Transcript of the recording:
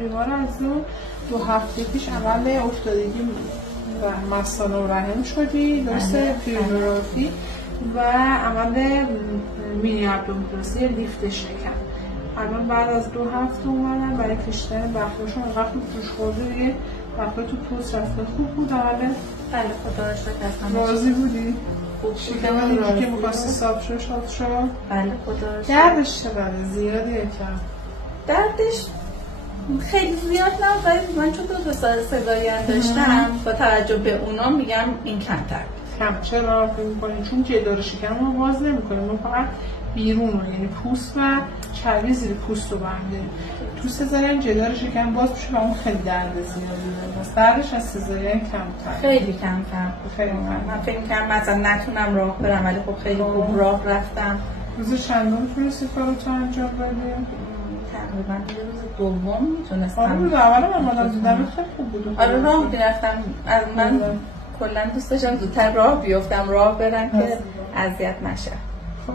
بیمار از اون 2 هفته پیش عمل افتادگی مثانه و رحم شدی، درسته فیبرورافی و عمل مینی ابدومینوپلاستی لیفت شکم. الان بعد از 2 هفته اومدن برای کشیدن بخلاشون انقدر خوب توش خورده دیگه بخلا تو پوست رفته. خوب بود عمله؟ بله خدا رو شکر هستم. راضی بودی؟ خوب شکم اینجا که می‌خواستی صاف شد شاد شد؟ بله خدا رو شکر. دردش چقدر؟ زیادی کم؟ دردش خیلی زیاد نه، ولی من چون 2 سال سزارین داشتم با توجه به اونا میگم این کمتر کم. چرا فکر می‌کنی؟ چون جدار شکم رو باز نمی‌کنیم، ما فقط بیرون رو یعنی پوست و چربی زیر پوست رو برمی‌داریم. تو سزارین جدار شکم باز میشه و اون خیلی درد زیادی داره. پس دردش از سزارین کمتر. خیلی کمتر. خیلی کم. من فکر می‌کردم مثلا نتونم راه برم ولی خب خیلی خوب راه رفتم. روز چندم تونستی کارتو انجام بدی؟ تقریبا روز دوم میتونستم. آره روز اول من اومدم دیدم خیلی خوب بود. آره راه میرفتم. از من کلا دوست داشتم زودتر راه بیفتم، راه برم که اذیت نشه. خب